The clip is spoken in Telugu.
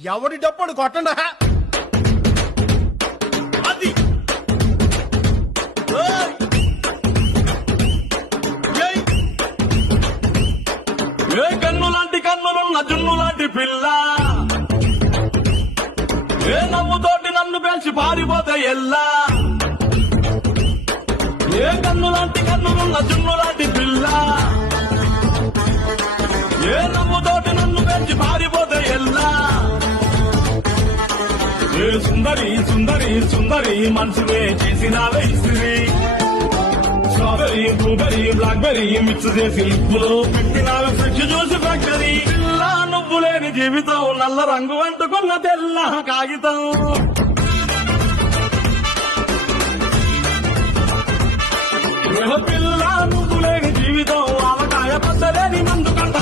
ఎవడి డప్పుడు కొట్టండా అది ఏయ్! ఏయ్! ఏ కన్ను లాంటి కన్నులున్న జున్ను లాంటి పిల్ల ఏ నమ్ముతోటి నన్ను పేల్చి పారిపోతే ఎల్లా ఏ కన్ను లాంటి కన్నులున్న జున్ను లాంటి పిల్ల ఏ నమ్ముతోటి నన్ను పేల్చి పారిపోతే ఎల్లా ఏ సుందరి సుందరి సుందరి మనసువే చేసినావే ఇస్త్రీ స్ట్రాబెరీ బ్లూబెరీ బ్లాక్బెరీ మిక్స్ చేసి లిప్పులో పెట్టినావే ఫ్రెష్ జ్యూస్ ఫ్యాక్టరీ పిల్ల నువ్వు లేని జీవితం నల్ల రంగు అంటుకున్న తెల్ల కాగితం పిల్ల నువ్వు లేని జీవితం ఆవకాయ పచ్చలేని మందు కంట